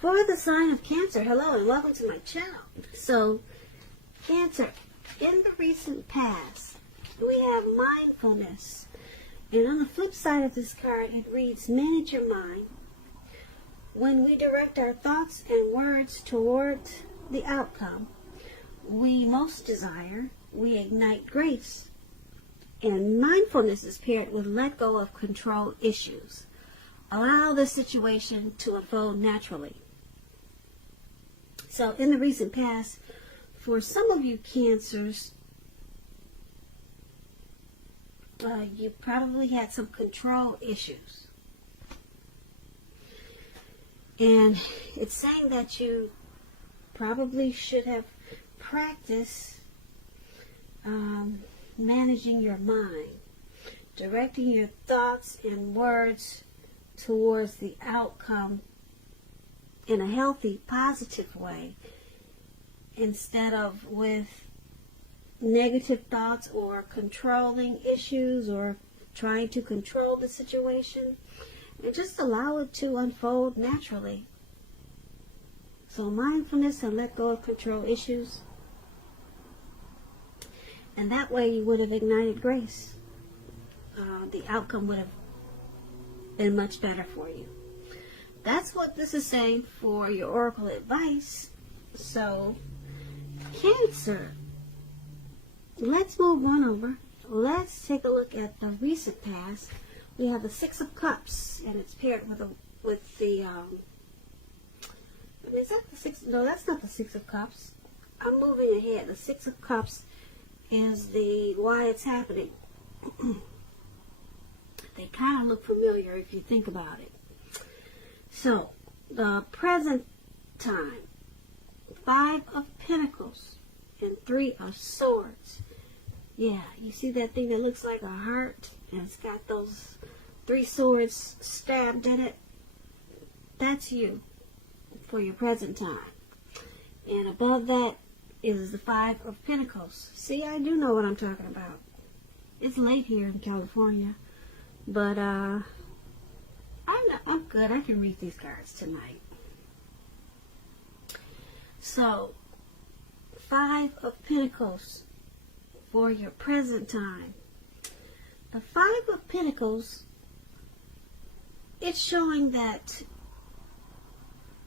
For the sign of Cancer, hello and welcome to my channel. So, Cancer, in the recent past, we have mindfulness. And on the flip side of this card, it reads, manage your mind. When we direct our thoughts and words towards the outcome we most desire, we ignite grace. And mindfulness is paired with let go of control issues. Allow the situation to unfold naturally. So in the recent past, for some of you Cancers, you probably had some control issues. And it's saying that you probably should have practiced managing your mind, directing your thoughts and words towards the outcome in a healthy, positive way, instead of with negative thoughts or controlling issues or trying to control the situation, and just allow it to unfold naturally. So mindfulness and let go of control issues, and that way you would have ignited grace. The outcome would have been much better for you. That's what this is saying for your oracle advice. So, Cancer, let's move on over. Let's take a look at the recent past. We have the Six of Cups, and it's paired with the is that the Six? No, that's not the Six of Cups. I'm moving ahead. The Six of Cups is the why it's happening. They kind of look familiar if you think about it. So, the present time, Five of Pentacles and Three of Swords. Yeah, you see that thing that looks like a heart and it's got those three swords stabbed in it? That's you for your present time. And above that is the Five of Pentacles. See, I do know what I'm talking about. It's late here in California, but I'm good. I can read these cards tonight. So, Five of Pentacles for your present time. The Five of Pentacles, it's showing that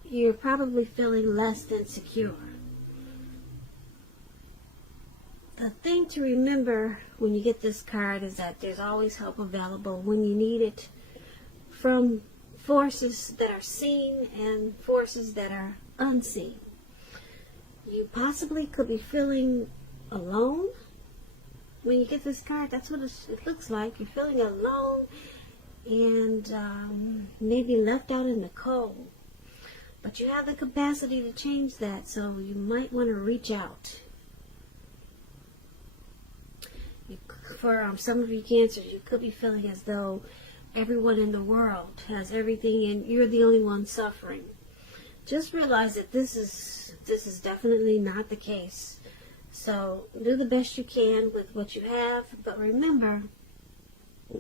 you're probably feeling less than secure. The thing to remember when you get this card is that there's always help available when you need it, from forces that are seen and forces that are unseen. You possibly could be feeling alone. When you get this card, that's what it looks like. You're feeling alone and maybe left out in the cold. But you have the capacity to change that, so you might want to reach out. For some of you Cancers, you could be feeling as though everyone in the world has everything and you're the only one suffering. Just realize that this is definitely not the case. So do the best you can with what you have, but remember,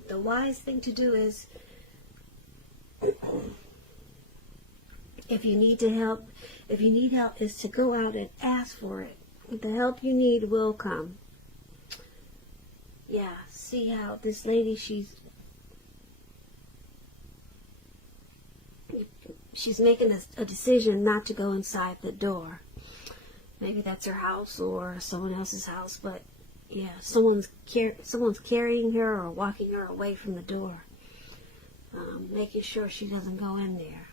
the wise thing to do is, if you need help, is to go out and ask for it. The help you need will come. Yeah, see how this lady, she's making a decision not to go inside the door. Maybe that's her house or someone else's house, but yeah, someone's carrying her or walking her away from the door, making sure she doesn't go in there.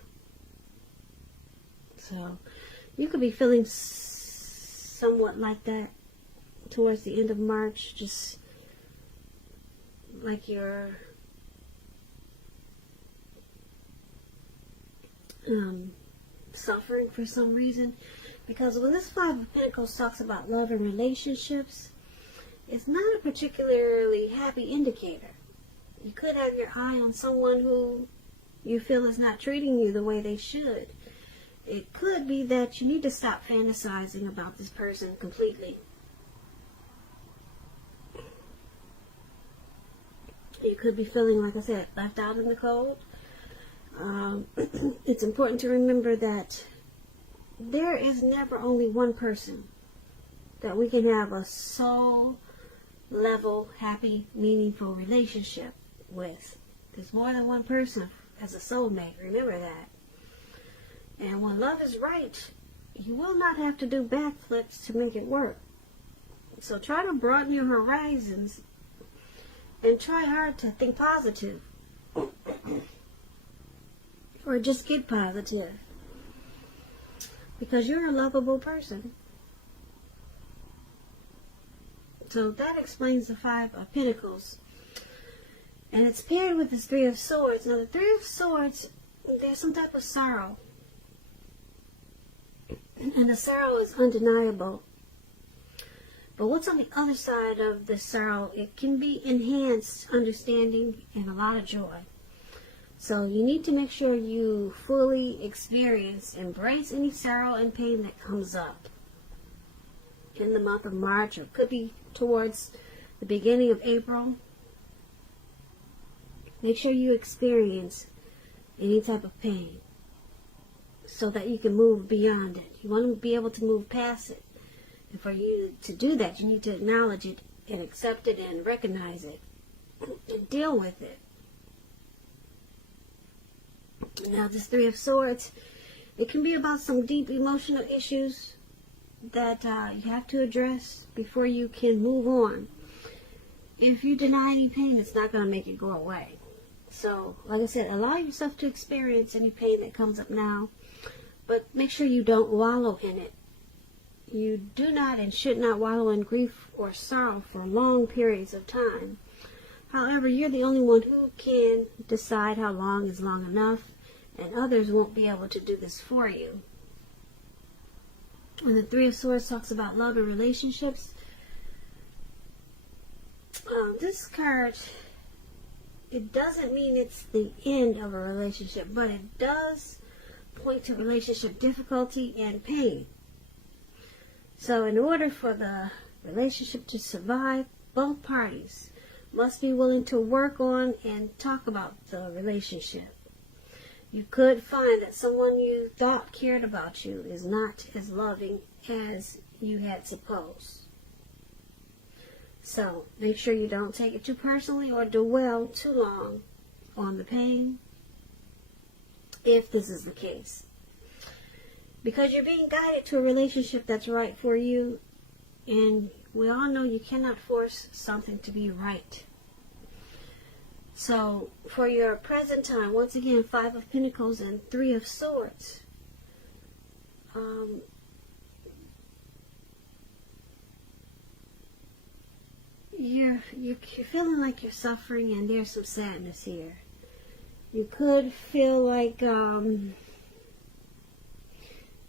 So you could be feeling somewhat like that towards the end of March, just like you're suffering for some reason. Because when this Five of Pentacles talks about love and relationships, it's not a particularly happy indicator. You could have your eye on someone who you feel is not treating you the way they should. It could be that you need to stop fantasizing about this person completely. You could be feeling, like I said, left out in the cold. It's important to remember that there is never only one person that we can have a soul level, happy, meaningful relationship with. There's more than one person as a soulmate. Remember that. And when love is right, you will not have to do backflips to make it work. So try to broaden your horizons and try hard to think positive. Or just get positive. Because you're a lovable person. So that explains the Five of Pentacles. And it's paired with this Three of Swords. Now the Three of Swords, there's some type of sorrow. And the sorrow is undeniable. But what's on the other side of the sorrow? It can be enhanced understanding and a lot of joy. So you need to make sure you fully embrace any sorrow and pain that comes up in the month of March, or it could be towards the beginning of April. Make sure you experience any type of pain so that you can move beyond it. You want to be able to move past it. And for you to do that, you need to acknowledge it and accept it and recognize it and deal with it. Now, this Three of Swords, it can be about some deep emotional issues that you have to address before you can move on. If you deny any pain, it's not going to make it go away. So, like I said, allow yourself to experience any pain that comes up now, but make sure you don't wallow in it. You do not and should not wallow in grief or sorrow for long periods of time. However, you're the only one who can decide how long is long enough, and others won't be able to do this for you. When the Three of Swords talks about love and relationships, this card, it doesn't mean it's the end of a relationship, but it does point to relationship difficulty and pain. So in order for the relationship to survive, both parties must be willing to work on and talk about the relationship. You could find that someone you thought cared about you is not as loving as you had supposed. So make sure you don't take it too personally or dwell too long on the pain, if this is the case. Because you're being guided to a relationship that's right for you, and we all know you cannot force something to be right. So, for your present time, once again, Five of Pentacles and Three of Swords. You're feeling like you're suffering, and there's some sadness here. You could feel like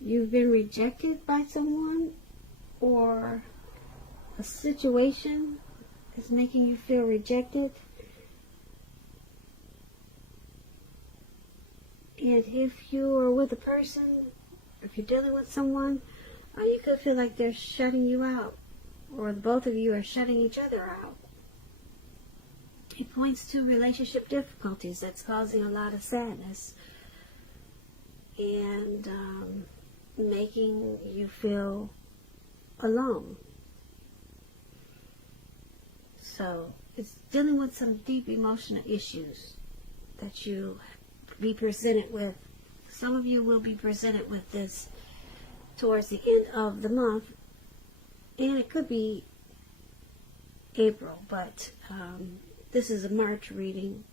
you've been rejected by someone, or a situation is making you feel rejected. And if you are with a person, if you're dealing with someone, you could feel like they're shutting you out, or both of you are shutting each other out. It points to relationship difficulties that's causing a lot of sadness and making you feel alone. So it's dealing with some deep emotional issues that you be presented with. Some of you will be presented with this towards the end of the month, and it could be April, but this is a March reading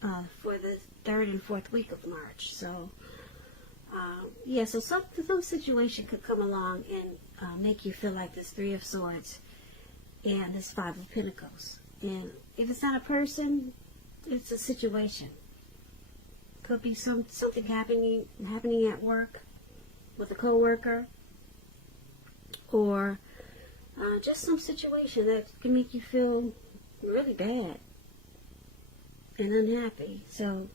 for the 3rd and 4th week of March. So yeah, so some situation could come along and make you feel like this Three of Swords and this Five of Pentacles. And if it's not a person, it's a situation. Could be something happening at work with a coworker, or just some situation that can make you feel really bad and unhappy. So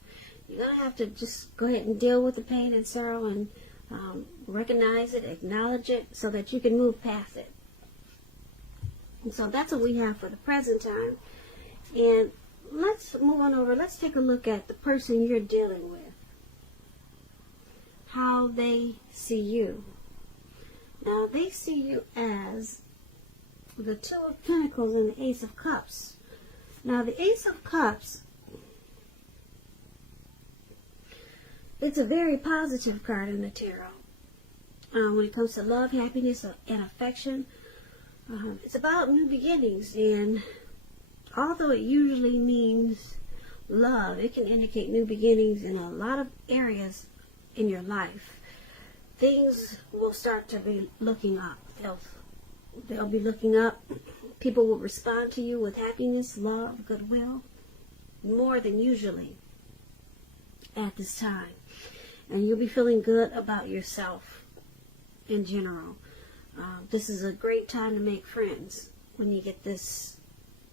you're going to have to just go ahead and deal with the pain and sorrow and recognize it, acknowledge it, so that you can move past it. And so that's what we have for the present time. And let's move on over. Let's take a look at the person you're dealing with. How they see you. Now, they see you as the Two of Pentacles and the Ace of Cups. Now, the Ace of Cups, it's a very positive card in the tarot. When it comes to love, happiness, and affection, it's about new beginnings. And although it usually means love, it can indicate new beginnings in a lot of areas in your life. Things will start to be looking up. They'll be looking up. People will respond to you with happiness, love, goodwill, more than usually at this time. And you'll be feeling good about yourself in general. This is a great time to make friends when you get this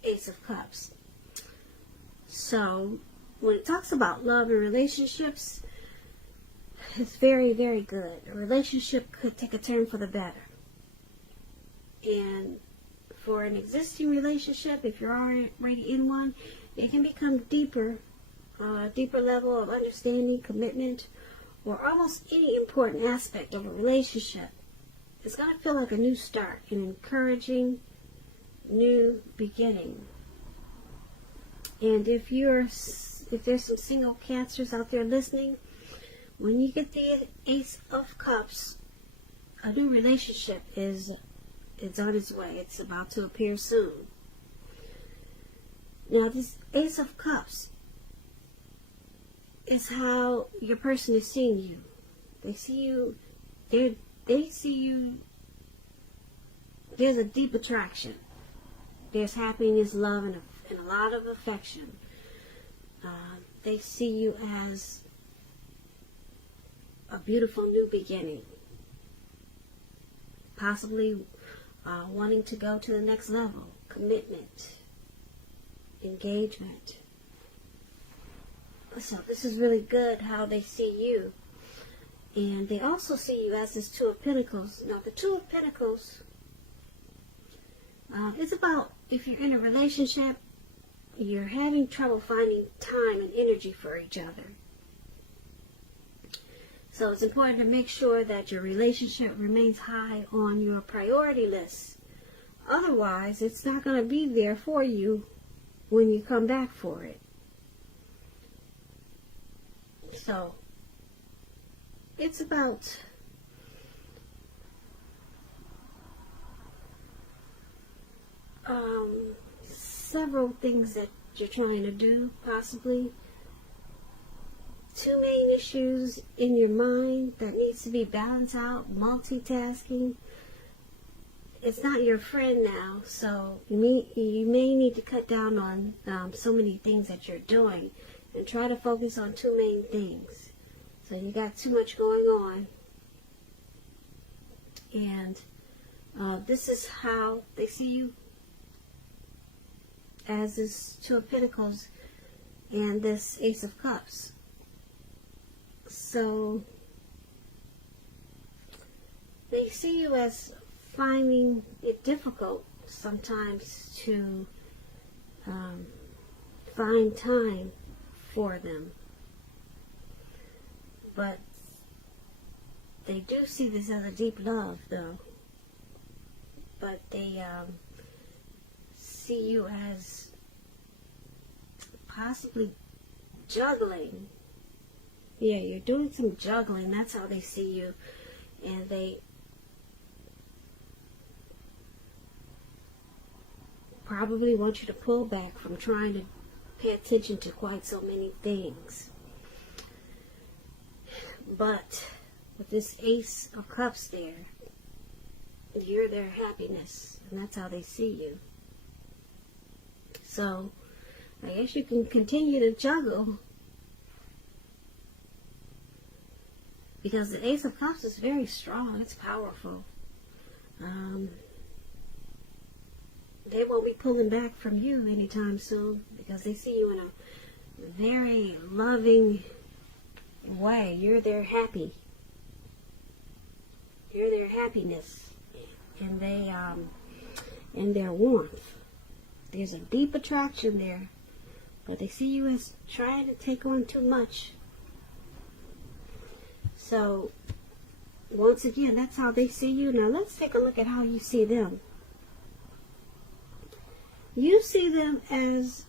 Ace of Cups. So, when it talks about love and relationships, it's very, very good. A relationship could take a turn for the better. And for an existing relationship, if you're already in one, it can become deeper, a deeper level of understanding, commitment, or almost any important aspect of a relationship. It's going to feel like a new start, an encouraging new beginning. And if there's some single Cancers out there listening, when you get the Ace of Cups, a new relationship is on its way. It's about to appear soon. Now, this Ace of Cups is how your person is seeing you. They see you. They see you. There's a deep attraction. There's happiness, love, and a lot of affection. They see you as a beautiful new beginning. Possibly wanting to go to the next level. Commitment. Engagement. So this is really good how they see you. And they also see you as this Two of Pentacles. Now, the Two of Pentacles, it's about if you're in a relationship, you're having trouble finding time and energy for each other. So it's important to make sure that your relationship remains high on your priority list. Otherwise, it's not going to be there for you when you come back for it. So, it's about several things that you're trying to do, possibly. Two main issues in your mind that needs to be balanced out, multitasking. It's not your friend now, so you may need to cut down on so many things that you're doing and try to focus on two main things. So you got too much going on. And this is how they see you, as this Two of Pentacles and this Ace of Cups. So they see you as finding it difficult sometimes to find time for them. But they do see this as a deep love, though. But they see you as possibly juggling. Yeah, you're doing some juggling. That's how they see you. And they probably want you to pull back from trying to pay attention to quite so many things. But with this Ace of Cups there, you're their happiness, and that's how they see you. So, I guess you can continue to juggle, because the Ace of Cups is very strong. It's powerful. They won't be pulling back from you anytime soon, because they see you in a very loving way. You're their happy. You're their happiness, and and their warmth. There's a deep attraction there but they see you as trying to take on too much. So, once again, that's how they see you. Now, let's take a look at how you see them. You see them as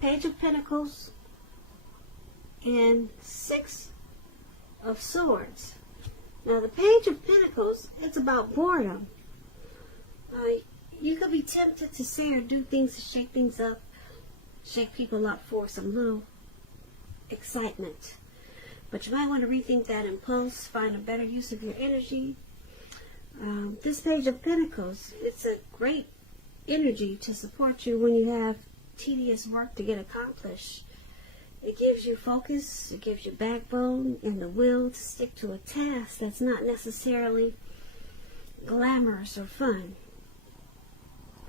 Page of Pentacles and Six of Swords. Now, the Page of Pentacles, it's about boredom. You could be tempted to say or do things to shake things up, shake people up for some little excitement. But you might want to rethink that impulse, find a better use of your energy. This Page of Pentacles, it's a great energy to support you when you have tedious work to get accomplished. It gives you focus, it gives you backbone and the will to stick to a task that's not necessarily glamorous or fun.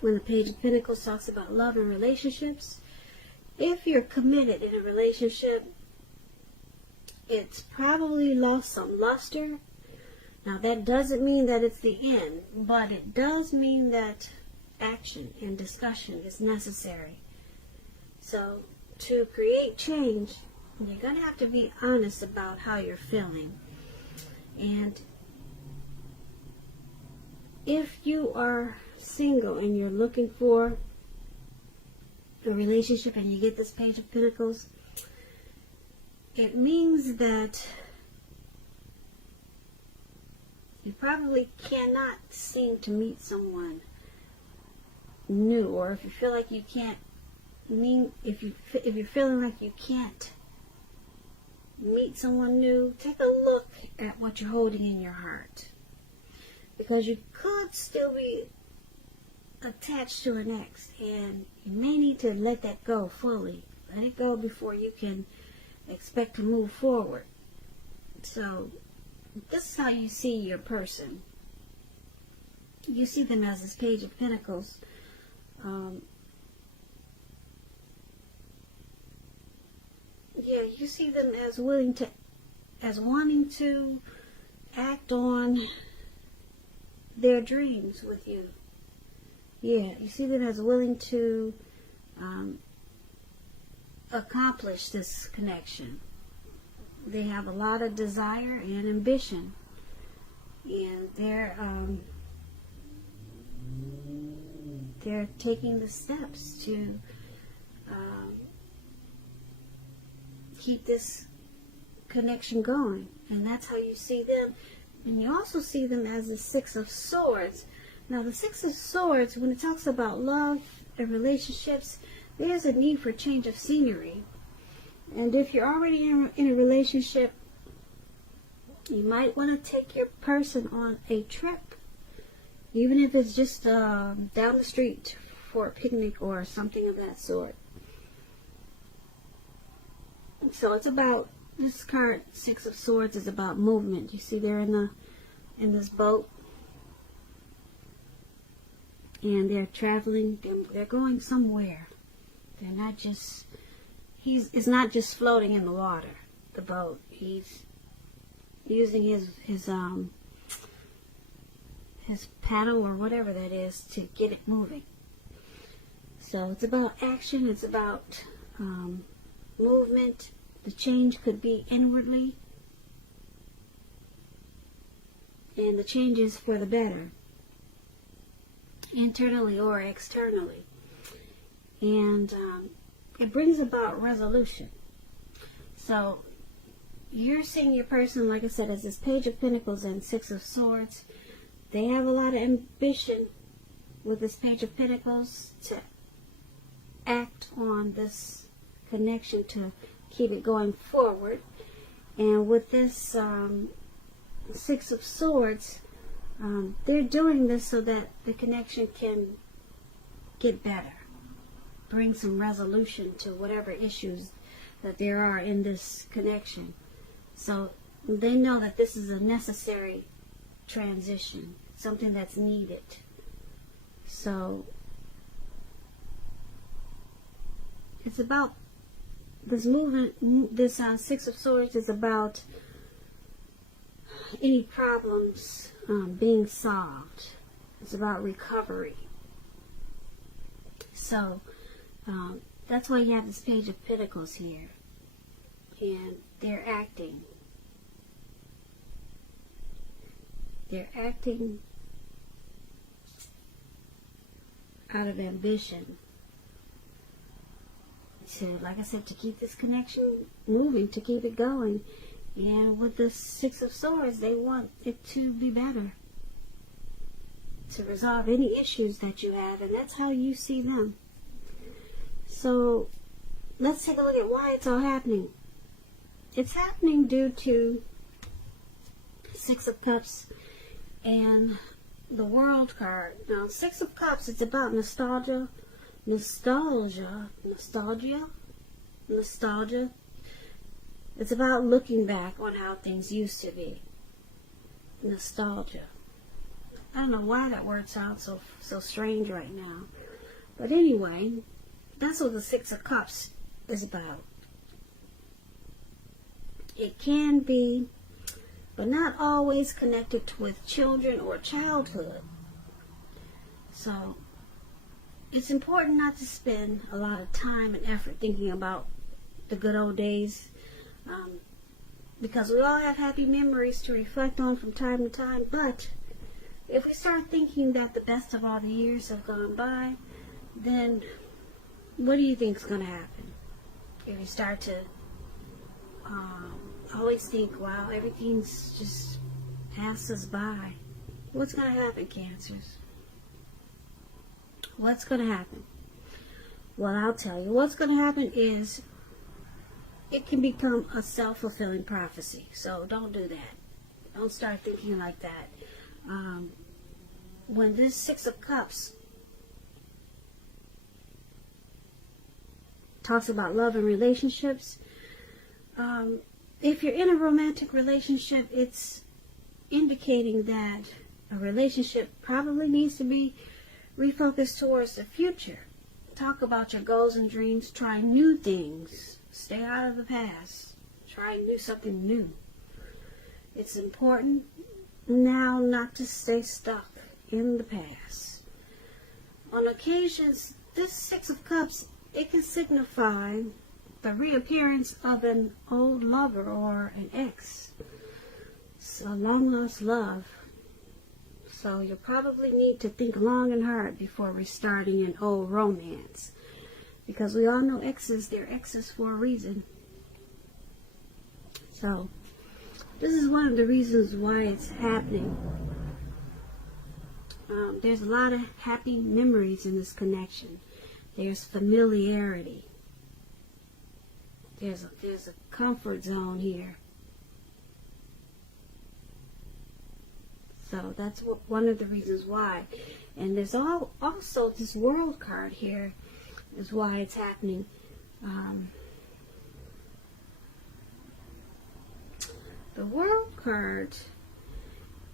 When the Page of Pentacles talks about love and relationships, if you're committed in a relationship, it's probably lost some luster. Now, that doesn't mean that it's the end, but it does mean that action and discussion is necessary. So, to create change, you're going to have to be honest about how you're feeling. And if you are single and you're looking for a relationship and you get this Page of Pentacles, it means that you probably cannot seem to meet someone new, or if you feel like you can't if you're feeling like you can't meet someone new, take a look at what you're holding in your heart, because you could still be attached to an ex, and you may need to let that go fully. Let it go before you can expect to move forward. So this is how you see your person. You see them as this Page of Pentacles. You see them as wanting to act on their dreams with you. You see them as willing to accomplish this connection. They have a lot of desire and ambition, and they're taking the steps to keep this connection going. And that's how you see them. And you also see them as the Six of Swords. Now, the Six of Swords, when it talks about love and relationships, there's a need for change of scenery. And if you're already in a relationship, you might want to take your person on a trip, even if it's just down the street for a picnic or something of that sort. So it's about, this card, Six of Swords, is about movement. You see they're in this boat, and they're traveling. They're going somewhere. They're not just, it's not just floating in the water, the boat. He's using his paddle or whatever that is to get it moving. So it's about action. It's about movement. The change could be inwardly, and the change is for the better, internally or externally. And it brings about resolution. So you're seeing your person, like I said, as this Page of Pentacles and Six of Swords. They have a lot of ambition with this Page of Pentacles to act on this connection, to keep it going forward. And with this Six of Swords, they're doing this so that the connection can get better, bring some resolution to whatever issues that there are in this connection. So they know that this is a necessary transition, something that's needed. So it's about this movement. This Six of Swords is about any problems being solved. It's about recovery. So That's why you have this Page of Pentacles here. And they're acting. They're acting out of ambition to, like I said, to keep this connection moving, to keep it going. And with the Six of Swords, they want it to be better, to resolve any issues that you have, and that's how you see them. So let's take a look at why it's all happening. It's happening due to Six of Cups and the World card. Now, Six of Cups, it's about nostalgia. It's about looking back on how things used to be. Nostalgia. I don't know why that word sounds so strange right now. But anyway, that's what the Six of Cups is about. It can be, but not always connected with children or childhood. So, it's important not to spend a lot of time and effort thinking about the good old days, because we all have happy memories to reflect on from time to time. But if we start thinking that the best of all the years have gone by, then what do you think is going to happen? If you start to always think, wow, everything's just passed us by, what's going to happen, Cancers? What's going to happen? Well, I'll tell you. What's going to happen is it can become a self-fulfilling prophecy. So don't do that. Don't start thinking like that. When this Six of Cups talks about love and relationships, if you're in a romantic relationship, it's indicating that a relationship probably needs to be refocused towards the future. Talk about your goals and dreams. Try new things. Stay out of the past. Try something new. It's important now not to stay stuck in the past. On occasions, this Six of Cups, it can signify the reappearance of an old lover or an ex. It's a long-lost love. So you'll probably need to think long and hard before restarting an old romance. Because we all know exes, they're exes for a reason. So, this is one of the reasons why it's happening. There's a lot of happy memories in this connection. There's familiarity. There's a comfort zone here. So that's one of the reasons why. And there's also this World card here is why it's happening. The World card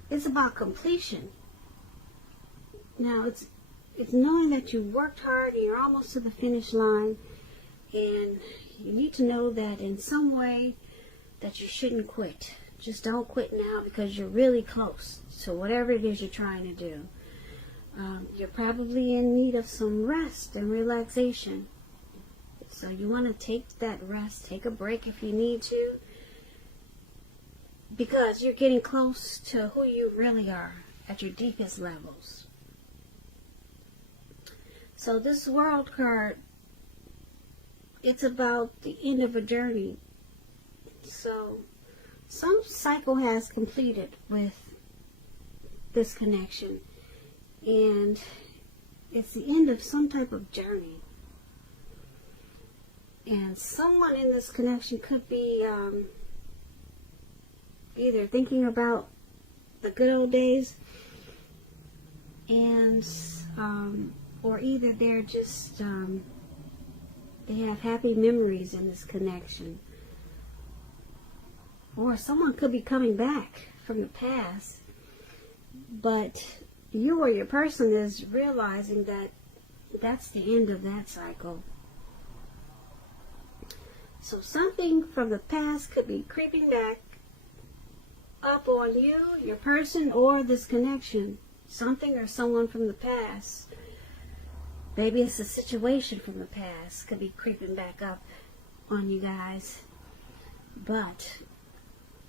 is about completion. Now, it's knowing that you worked hard and you're almost to the finish line, and you need to know that in some way that you shouldn't quit. Just don't quit now, because you're really close to whatever it is you're trying to do. You're probably in need of some rest and relaxation. So you want to take that rest, take a break if you need to, because you're getting close to who you really are at your deepest levels. So this World card, it's about the end of a journey. So some cycle has completed with this connection, and it's the end of some type of journey. And someone in this connection could be either thinking about the good old days, and or either they're just they have happy memories in this connection. Or someone could be coming back from the past, but you or your person is realizing that that's the end of that cycle. So something from the past could be creeping back up on you, your person, or this connection. Something or someone from the past Maybe it's a situation from the past. Could be creeping back up on you guys. But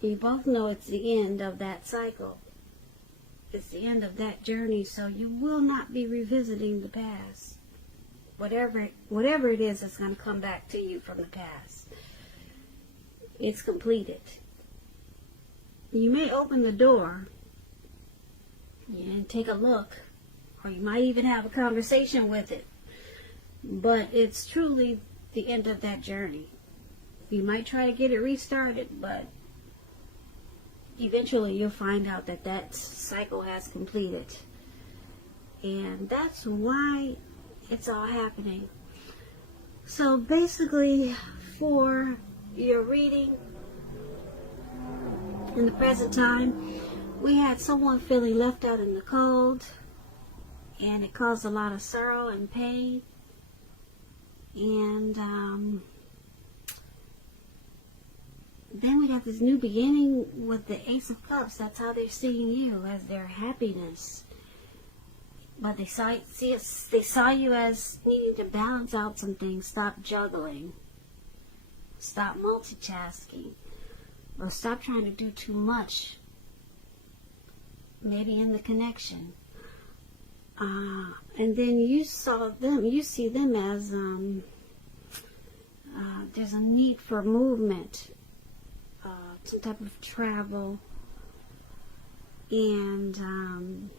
you both know it's the end of that cycle. It's the end of that journey, so you will not be revisiting the past. Whatever it is that's going to come back to you from the past. It's completed. You may open the door and take a look, or you might even have a conversation with it, but it's truly the end of that journey. You might try to get it restarted, but eventually you'll find out that that cycle has completed. And that's why it's all happening. So basically, for your reading in the present time, we had someone feeling left out in the cold, and it caused a lot of sorrow and pain. And then we got this new beginning with the Ace of Cups. That's how they're seeing you, as their happiness. But they saw you as needing to balance out some things. Stop juggling. Stop multitasking. Or stop trying to do too much. Maybe in the connection. And then you see them as there's a need for movement, some type of travel, and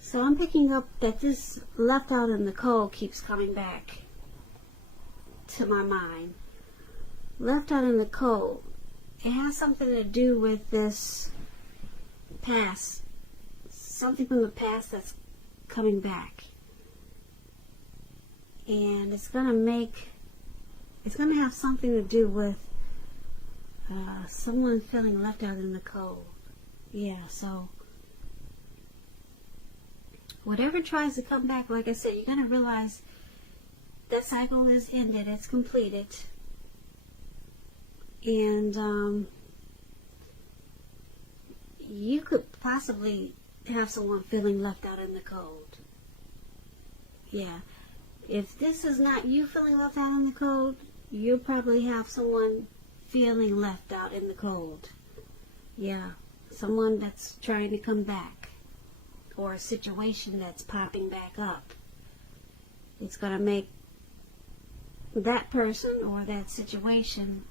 so I'm picking up that this left out in the cold keeps coming back to my mind. Left out in the cold. It has something to do with this past, something from the past that's coming back, and it's gonna have something to do with someone feeling left out in the cold. Yeah, so whatever tries to come back, like I said, you're gonna realize that cycle is ended, it's completed, and you could possibly have someone feeling left out in the cold. Yeah. If this is not you feeling left out in the cold, you'll probably have someone feeling left out in the cold. Yeah. Someone that's trying to come back. Or a situation that's popping back up. It's going to make that person or that situation